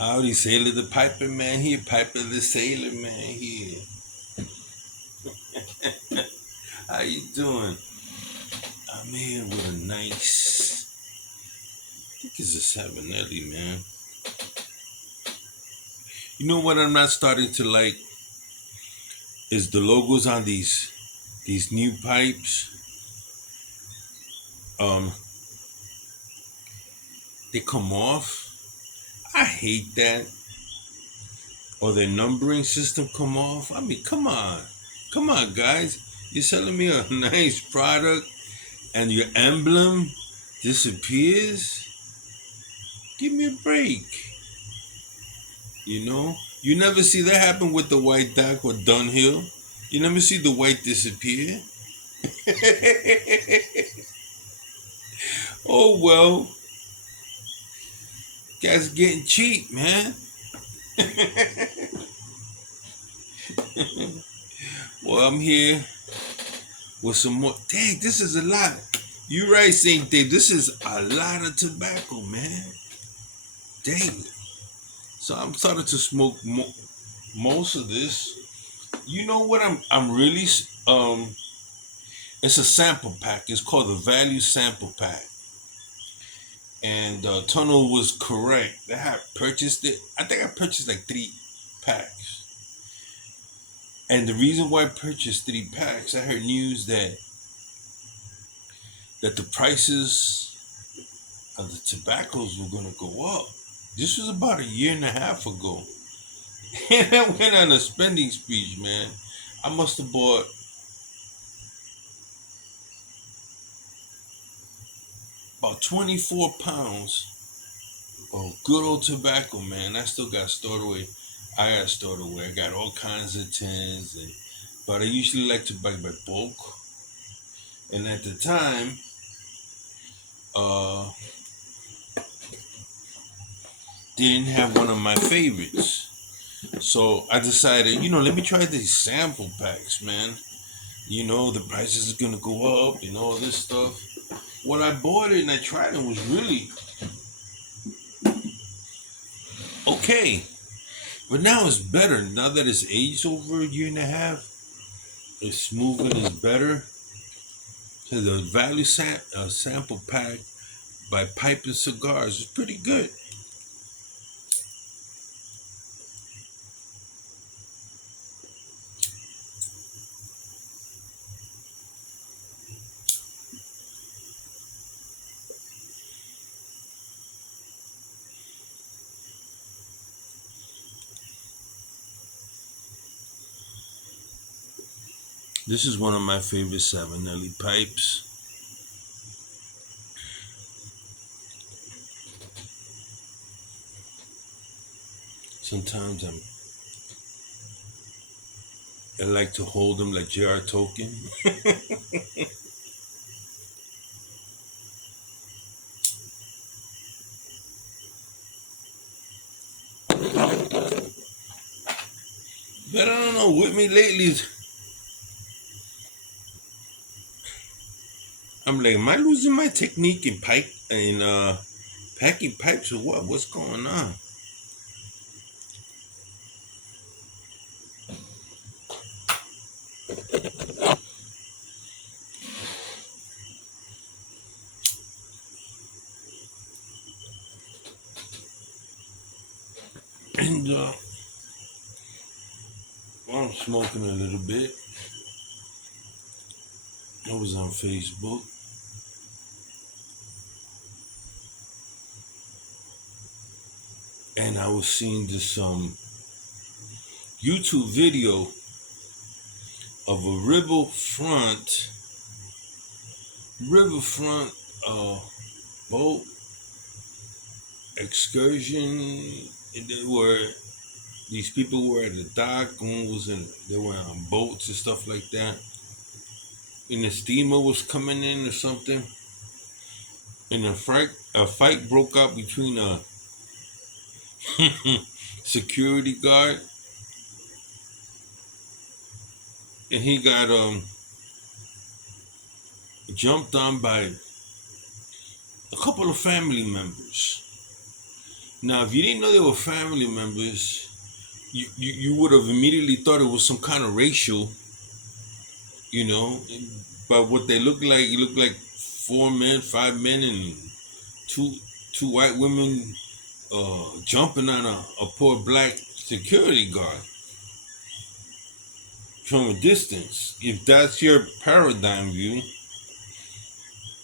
Howdy, Sailor the Piper Man here, Piper the Sailor Man here. How you doing? I'm here with a nice, I think it's a Savinelli, man. You know what I'm not starting to like is the logos on these new pipes. Um, they come off. I hate that. Or their numbering system come off. I mean, come on, guys. You're selling me a nice product, and your emblem disappears. Give me a break. You know, you never see that happen with the white dock or Dunhill. You never see the white disappear. Oh well, guys getting cheap, man. Well, I'm here with some more. Dang, this is a lot. You right, Saint Dave. This is a lot of tobacco, man. Dang. So I'm starting to smoke most of this. You know what? I'm really It's a sample pack. It's called the Value Sample Pack. And Tunnel was correct. I had purchased it. I think I purchased like 3 packs. And the reason why I purchased 3 packs, I heard news that the prices of the tobaccos were gonna go up. This was about a year and a half ago. And I went on a spending spree, man. I must have bought about 24 pounds of good old tobacco, man. I still got stored away. I got stored away. I got all kinds of tins, but I usually like to buy by bulk. And at the time, uh, didn't have one of my favorites. So I decided, let me try these sample packs, man. The prices are gonna go up and all this stuff. Well, I bought it and I tried it. It was really okay. But now it's better. Now that it's aged over a year and a half, it's smoother and it's better. So the value sample pack by Pipe and Cigars is pretty good. This is one of my favorite Savinelli pipes. Sometimes I like to hold them like J.R. Tolkien. But I don't know, with me lately, I'm like, am I losing my technique in packing pipes or what? What's going on? And well, I'm smoking a little bit. I was on Facebook and I was seeing this YouTube video of a riverfront boat excursion. And these people were at the dock, they were on boats and stuff like that. And the steamer was coming in or something. And a fight broke out between a security guard and he got jumped on by a couple of family members. Now, if you didn't know they were family members, you would have immediately thought it was some kind of racial, you know. But what they look like, it looked like four men, five men, and two two white women jumping on a poor black security guard from a distance. If that's your paradigm view,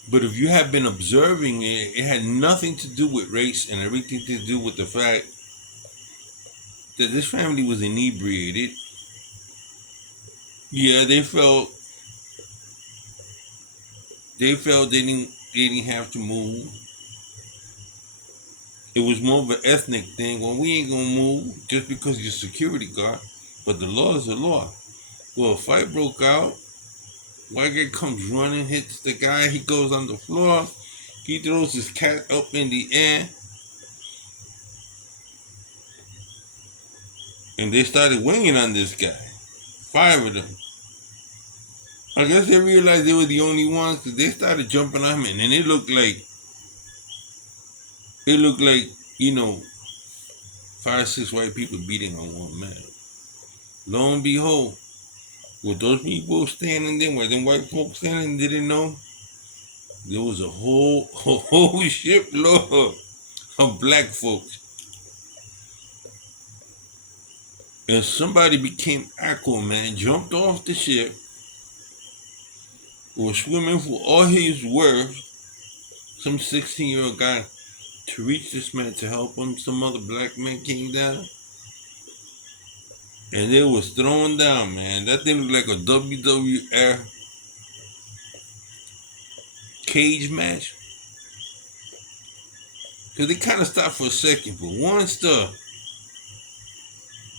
but if you have been observing it, it had nothing to do with race and everything to do with the fact that this family was inebriated. Yeah, they felt they didn't have to move. It was more of an ethnic thing. Well, we ain't gonna move just because you're security guard, but the law is the law. Well, a fight broke out. White guy comes running, hits the guy. He goes on the floor. He throws his cat up in the air, and they started winging on this guy. Five of them. I guess they realized they were the only ones because they started jumping on him, and then it looked like you know 5, 6 white people beating on one man. Lo and behold, with those people standing there, where them white folks standing, didn't know there was a whole shipload of black folks, and somebody became Aquaman, jumped off the ship, was swimming for all his worth. Some 16-year-old guy to reach this man to help him. Some other black man came down, and it was thrown down, man. That thing looked like a WWF cage match. Cause they kind of stopped for a second, but once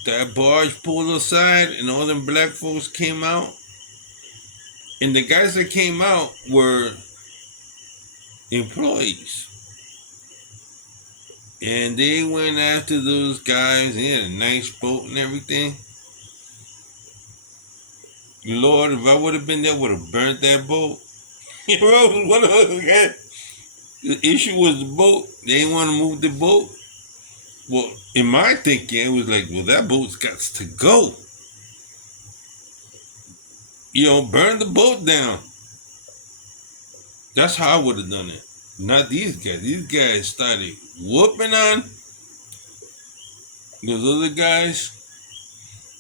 that barge pulled aside and all them black folks came out, and the guys that came out were employees, and they went after those guys. They had a nice boat and everything. Lord, if I would have been there, I would have burnt that boat. You know, one of those guys. The issue was the boat. They didn't want to move the boat. Well, in my thinking, it was like, well, that boat's got to go. You know, burn the boat down. That's how I would have done it. Not these guys. These guys started whooping on those other guys.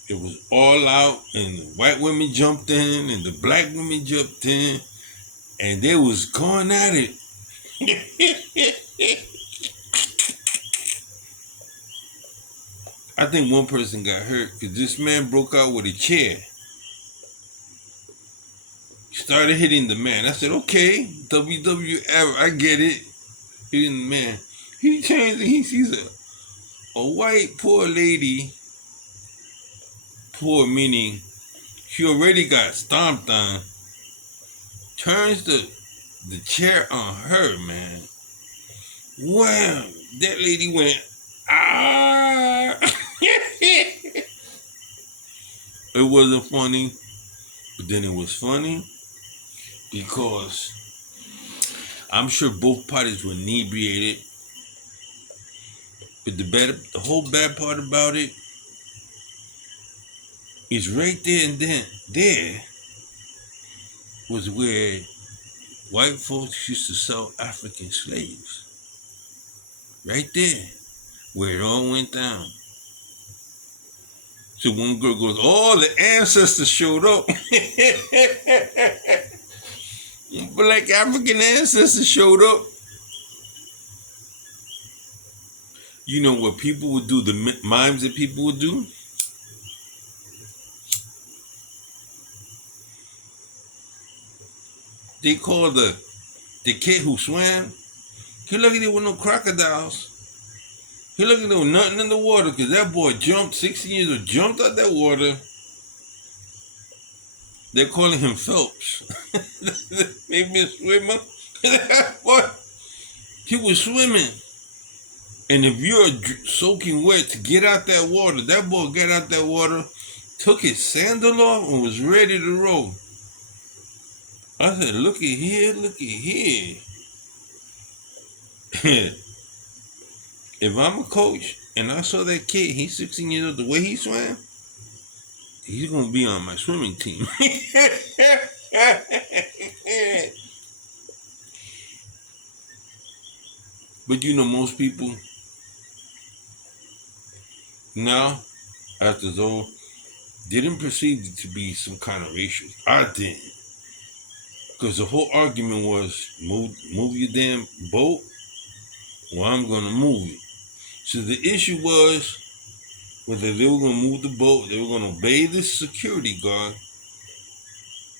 It was all out, and the white women jumped in, and the black women jumped in, and they was going at it. I think one person got hurt because this man broke out with a chair. He started hitting the man. I said, okay, WWF, I get it. Hitting the man. He turns and he sees a white poor lady, poor meaning she already got stomped on, turns the chair on her, man. Wow, that lady went, ah. It wasn't funny, but then it was funny because I'm sure both parties were inebriated. But the whole bad part about it is right there and then there was where white folks used to sell African slaves. Right there, where it all went down. So one girl goes, oh, the ancestors showed up. Black African ancestors showed up. You know what people would do, the mimes that people would do? They call the kid who swam, he looked at it with no crocodiles. He looked at it with nothing in the water because that boy jumped, 16 years old, jumped out that water. They're calling him Phelps. Maybe a swimmer. Boy, he was swimming. And if you're soaking wet to get out that water, that boy got out that water, took his sandal off, and was ready to roll. I said, look at here, look at here. If I'm a coach and I saw that kid, he's 16 years old, the way he swam, he's gonna be on my swimming team. But most people now, after though, didn't perceive it to be some kind of racial. I didn't. Because the whole argument was move your damn boat or I'm gonna move it. So the issue was whether they were gonna move the boat, they were gonna obey the security guard,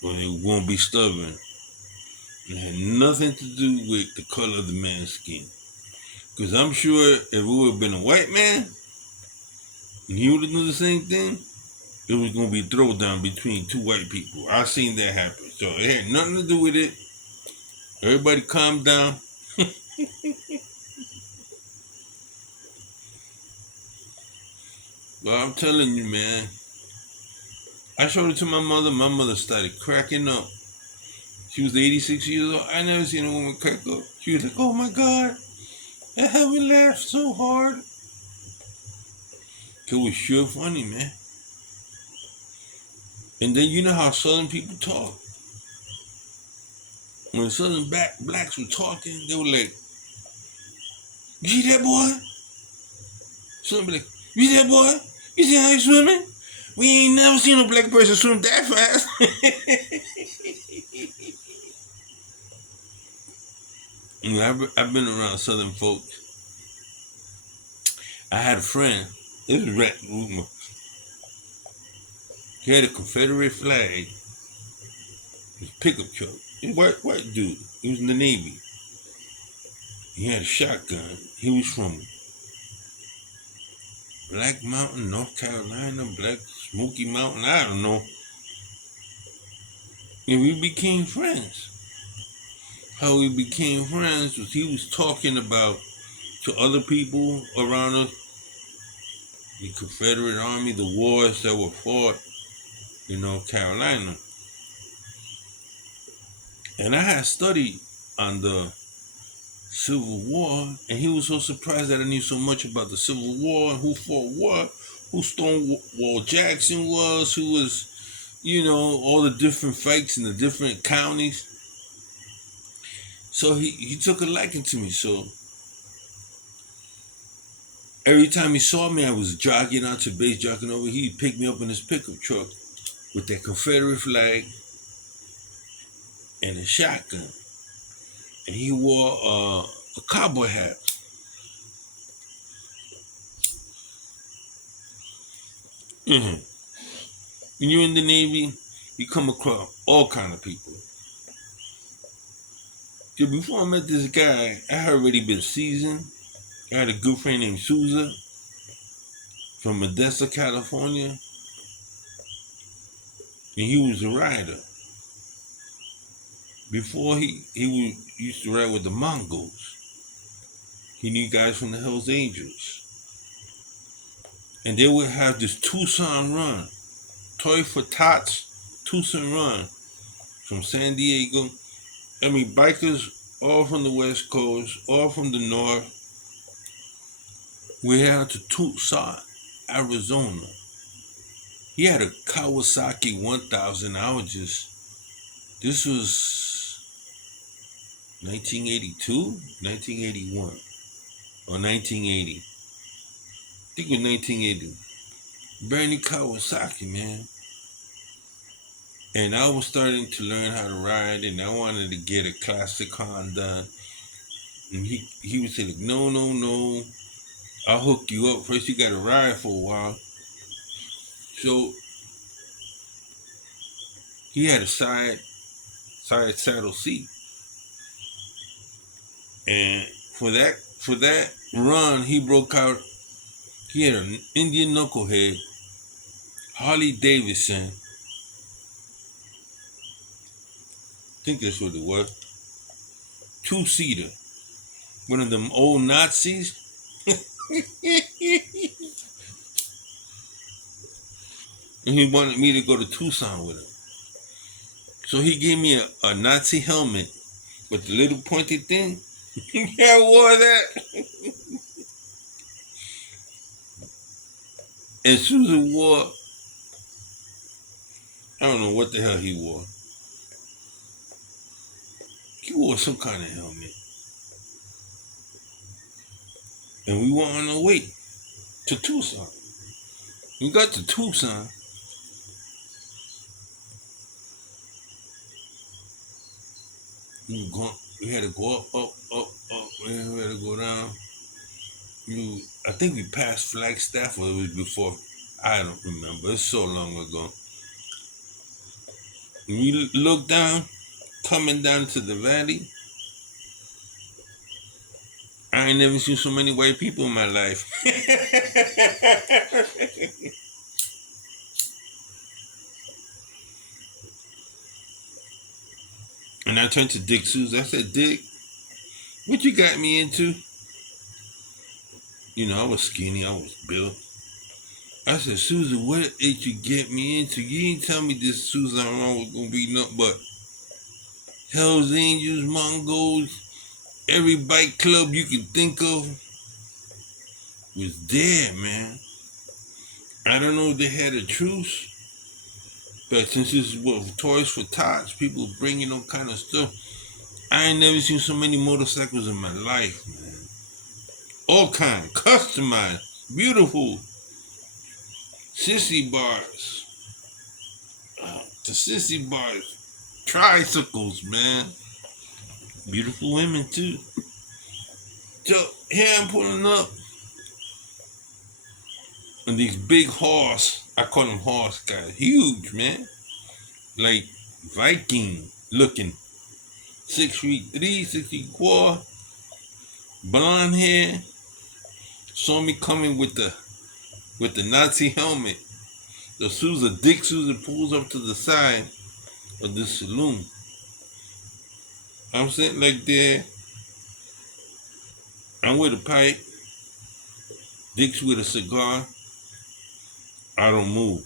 or they were gonna be stubborn. It had nothing to do with the color of the man's skin. Because I'm sure if it would have been a white man and he would have done the same thing, it was gonna be throwdown between two white people. I seen that happen. So it had nothing to do with it. Everybody calm down. But I'm telling you, man, I showed it to my mother. My mother started cracking up. She was 86 years old. I never seen a woman crack up. She was like, oh my God, I haven't laughed so hard. It was sure funny, man. And then you know how Southern people talk. When Southern blacks were talking, they were like, you see that boy? Southern be like, you see that boy? You see how he's swimming? We ain't never seen a black person swim that fast. I've been around Southern folks. I had a friend. This was Rat Rumor. He had a Confederate flag. His pickup truck. He white dude. He was in the Navy. He had a shotgun. He was from Black Mountain, North Carolina, Black Smoky Mountain, I don't know. And we became friends. How we became friends was he was talking about to other people around us, the Confederate Army, the wars that were fought in North Carolina. And I had studied on the Civil War, and he was so surprised that I knew so much about the Civil War and who fought what, who Stonewall Jackson was, who was, all the different fights in the different counties. So he took a liking to me. So every time he saw me, I was jogging out to base, jogging over. He'd pick me up in his pickup truck with that Confederate flag and a shotgun. And he wore a cowboy hat. Mm-hmm. When you're in the Navy, you come across all kind of people. So before I met this guy, I had already been seasoned. I had a good friend named Souza from Modesto, California. And he was a rider. Before used to ride with the Mongols. He knew guys from the Hells Angels. And they would have this Tucson run. Toy for Tots Tucson run from San Diego. I mean, bikers all from the West Coast, all from the North. We had to Tucson, Arizona. He had a Kawasaki 1000. This was 1982, 1981, or 1980. I think it was 1980. Brand Kawasaki, man. And I was starting to learn how to ride, and I wanted to get a classic Honda. And he would say, like, no, I'll hook you up. First, you got to ride for a while. So he had a side saddle seat, and for that run, he broke out. He had an Indian knucklehead, Harley Davidson. I think that's what it was. 2-seater. One of them old Nazis. And he wanted me to go to Tucson with him. So he gave me a Nazi helmet with the little pointy thing. Yeah, I wore that. And Susan wore, I don't know what the hell he wore. He wore some kind of helmet. And we were on our way to Tucson. We got to Tucson. We had to go up. We had to go down. I think we passed Flagstaff, or it was before. I don't remember. It's so long ago. When we looked down, coming down to the valley, I ain't never seen so many white people in my life. And I turned to Dick Susan. I said, Dick, what you got me into? You know, I was skinny. I was built. I said, Susan, what did you get me into? You ain't tell me this Susan wrong was going to be nothing but Hells Angels, Mongols, every bike club you can think of was there, man. I don't know if they had a truce, but since this is what Toys for Tots, people bringing all kind of stuff. I ain't never seen so many motorcycles in my life, man. All kind, customized, beautiful. Sissy bars. The sissy bars. Tricycles, man. Beautiful women, too. So, here I'm pulling up. And these big horse, I call them horse guys. Huge, man. Like Viking looking. 6'3", 6'4", blonde hair. Saw me coming with the Nazi helmet. The Dick Susan pulls up to the side of the saloon. I'm sitting like there. I'm with a pipe. Dick's with a cigar. I don't move.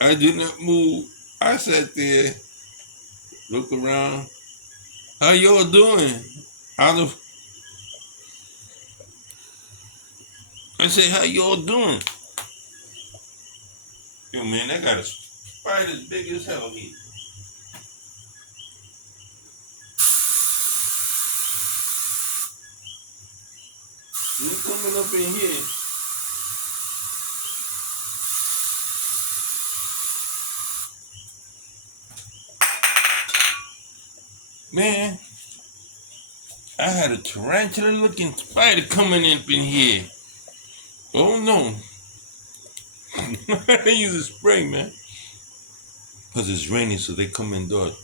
I did not move. I sat there, look around. How y'all doing? I said, how y'all doing? Yo, man, I got a spider as big as hell here. You coming up in here. Man, I had a tarantula looking spider coming up in here. Oh no. I use a spray, man. Because it's raining, so they come indoors.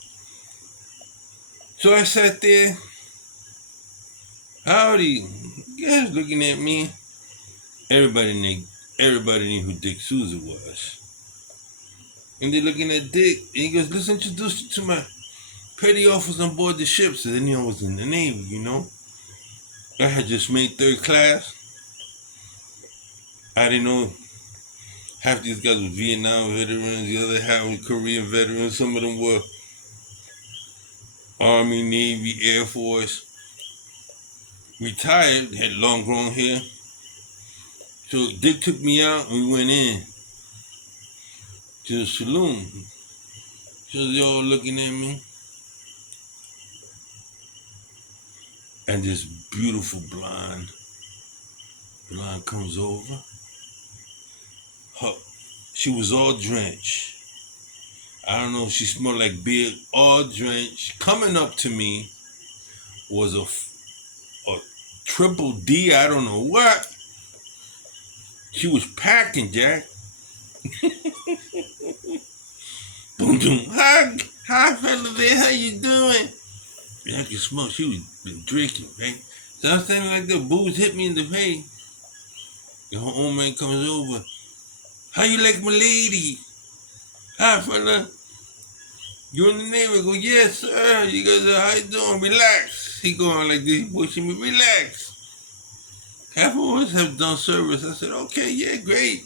So I sat there. Howdy. Guys looking at me. Everybody knew who Dick Susan was. And they're looking at Dick, and he goes, let's introduce you to my petty officer on board the ship. So then I was in the Navy, you know. I had just made third class. I didn't know half these guys were Vietnam veterans, the other half were Korean veterans. Some of them were Army, Navy, Air Force. Retired, had long grown hair. So Dick took me out and we went in to the saloon. So they all looking at me. And this beautiful blonde comes over. She was all drenched. I don't know if she smelled like beer, all drenched. Coming up to me was a triple D, I don't know what. She was packing, Jack. Boom, boom. Hi, fella there, how you doing? Yeah, I can smell she was been drinking, right? So I'm standing like that, booze hit me in the face. The old man comes over. How you like my lady? Hi, fella. You in the Navy? I go, yes, sir. You guys, how you doing? Relax. He going like this, he pushing me, relax. Half of us have done service. I said, okay, yeah, great.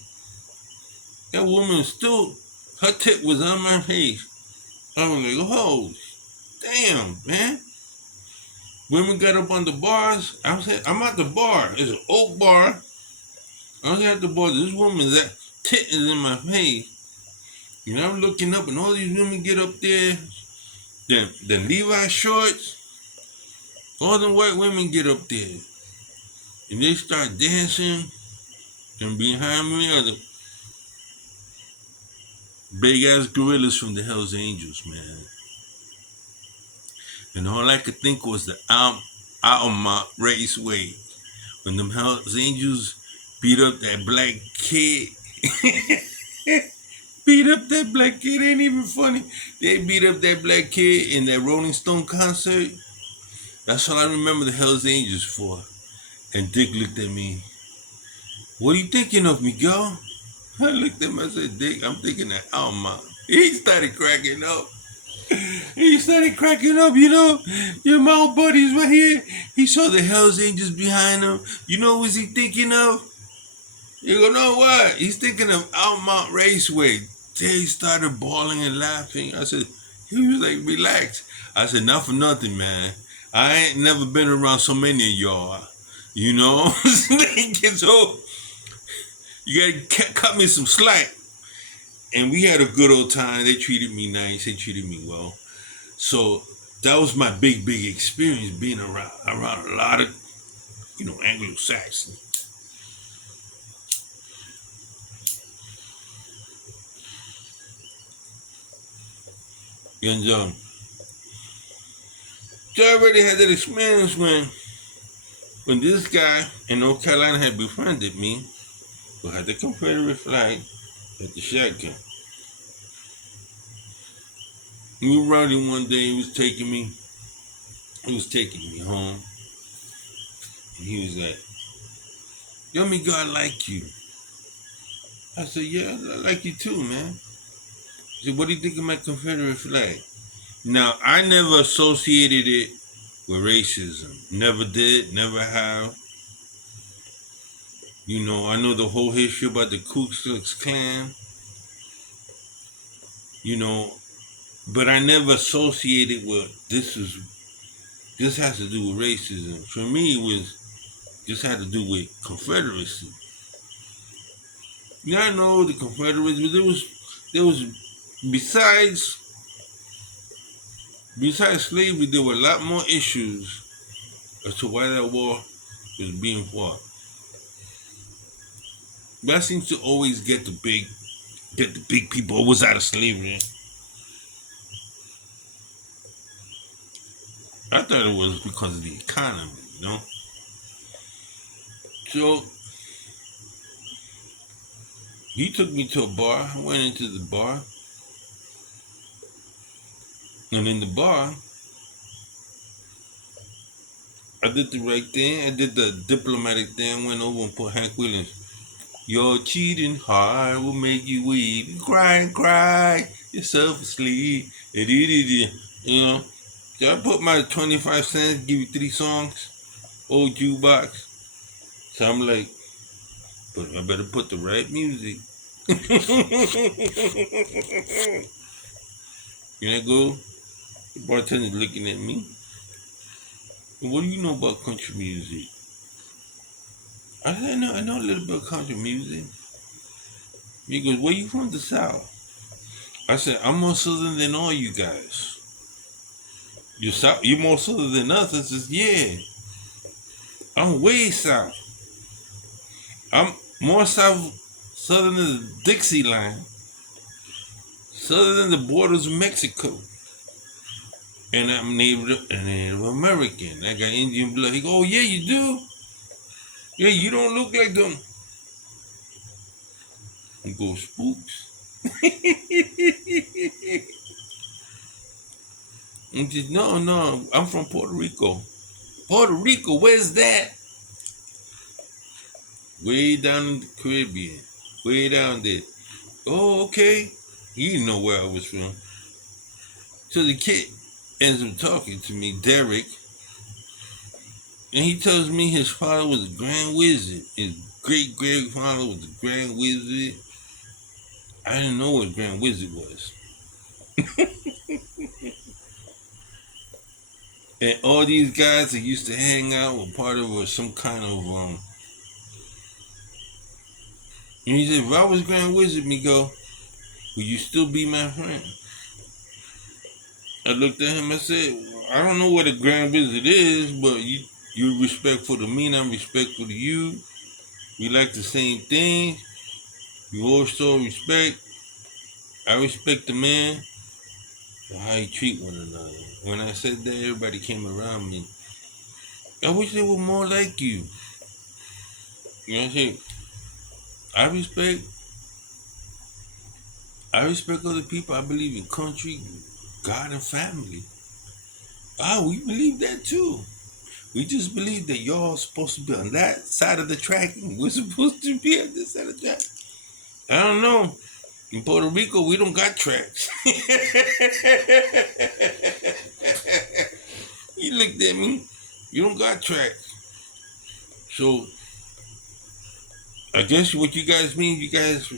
That woman still, her tip was on my face. I was like, oh, damn, man. Women got up on the bars. I was I'm at the bar. It's an oak bar. I was at the bar. This woman that tit is in my face. And I'm looking up, and all these women get up there. The Levi shorts. All the white women get up there, and they start dancing. And behind me are the big ass gorillas from the Hells Angels, man. And all I could think was the Alma Raceway. When them Hells Angels beat up that black kid. Beat up that black kid ain't even funny. They beat up that black kid in that Rolling Stone concert. That's all I remember the Hells Angels for. And Dick looked at me. What are you thinking of, Miguel? I looked at him, I said, Dick, I'm thinking of Alma. He started cracking up. He started cracking up, you know. Your mouth buddy's right here. He saw the Hells Angels behind him. You know what was he thinking of? You go, know what? He's thinking of Almont Raceway. Jay started bawling and laughing. I said, he was like, relax. I said, not for nothing, man. I ain't never been around so many of y'all. You know? So you gotta cut me some slack. And we had a good old time. They treated me nice. They treated me well. So that was my big experience being around a lot of, Anglo-Saxon. And so I already had that experience when this guy in North Carolina had befriended me, who had the Confederate flag at the shotgun. We were riding one day. He was taking me home, and he was like, "Yo, Miguel, I like you." I said, "Yeah, I like you too, man." He said, "What do you think of my Confederate flag?" Now, I never associated it with racism. Never did, never have. I know the whole history about the Ku Klux Klan, you know, but I never associated with this has to do with racism. For me, this had to do with Confederacy. Yeah, I know the Confederacy, but there was besides slavery, there were a lot more issues as to why that war was being fought. That seems to always get the big people always out of slavery. I thought it was because of the economy. So he took me to a bar. I went into the bar, and in the bar, I did the right thing. I did the diplomatic thing. Went over and put Hank Williams. Your cheating heart will make you weep, cry and cry yourself asleep. You know. So I put my 25 cents, give you 3 songs, old jukebox. So I'm like, but I better put the right music. And I go, the bartender's looking at me. What do you know about country music? I said, I know a little bit of country music. He goes, where you from the South? I said, I'm more southern than all you guys. You're more southern than us. I says, yeah. I'm way south. I'm more southern than the Dixie line. Southern than the borders of Mexico. And I'm Native American. I got Indian blood. He go, oh yeah, you do? Yeah, you don't look like them. He goes, spooks. And he said, no, I'm from Puerto Rico. Puerto Rico, where's that? Way down in the Caribbean. Way down there. Oh, okay. He didn't know where I was from. So the kid ends up talking to me, Derek, and he tells me his father was a grand wizard. His great grandfather was a grand wizard. I didn't know what a grand wizard was. And all these guys that used to hang out were part of some kind of And he said, if I was Grand Wizard, Miko, would you still be my friend? I looked at him. I said, I don't know what a Grand Wizard is, but you're respectful to me, and I'm respectful to you. We like the same things. We all show respect. I respect the man for how he treat one another. When I said that, everybody came around me. I wish they were more like you. You know what I'm saying? I respect I respect other people. I believe in country, God, and family. We believe that too. We just believe that y'all supposed to be on that side of the track and we're supposed to be on this side of the track. I don't know. In Puerto Rico, we don't got tracks. He looked at me. You don't got tracks. So I guess what you guys mean, you guys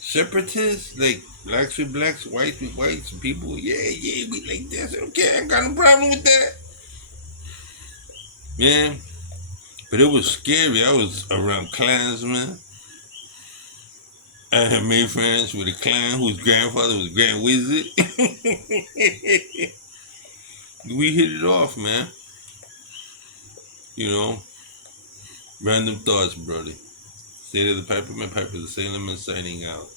separatists, like blacks with blacks, whites with whites, and people, yeah, we like that. Okay, I got no problem with that. Man, but it was scary. I was around Klansmen. I had made friends with a clan whose grandfather was a Grand Wizard. We hit it off, man. You know, random thoughts, brother. State of the Piper, my Piper, the Salem, and signing out.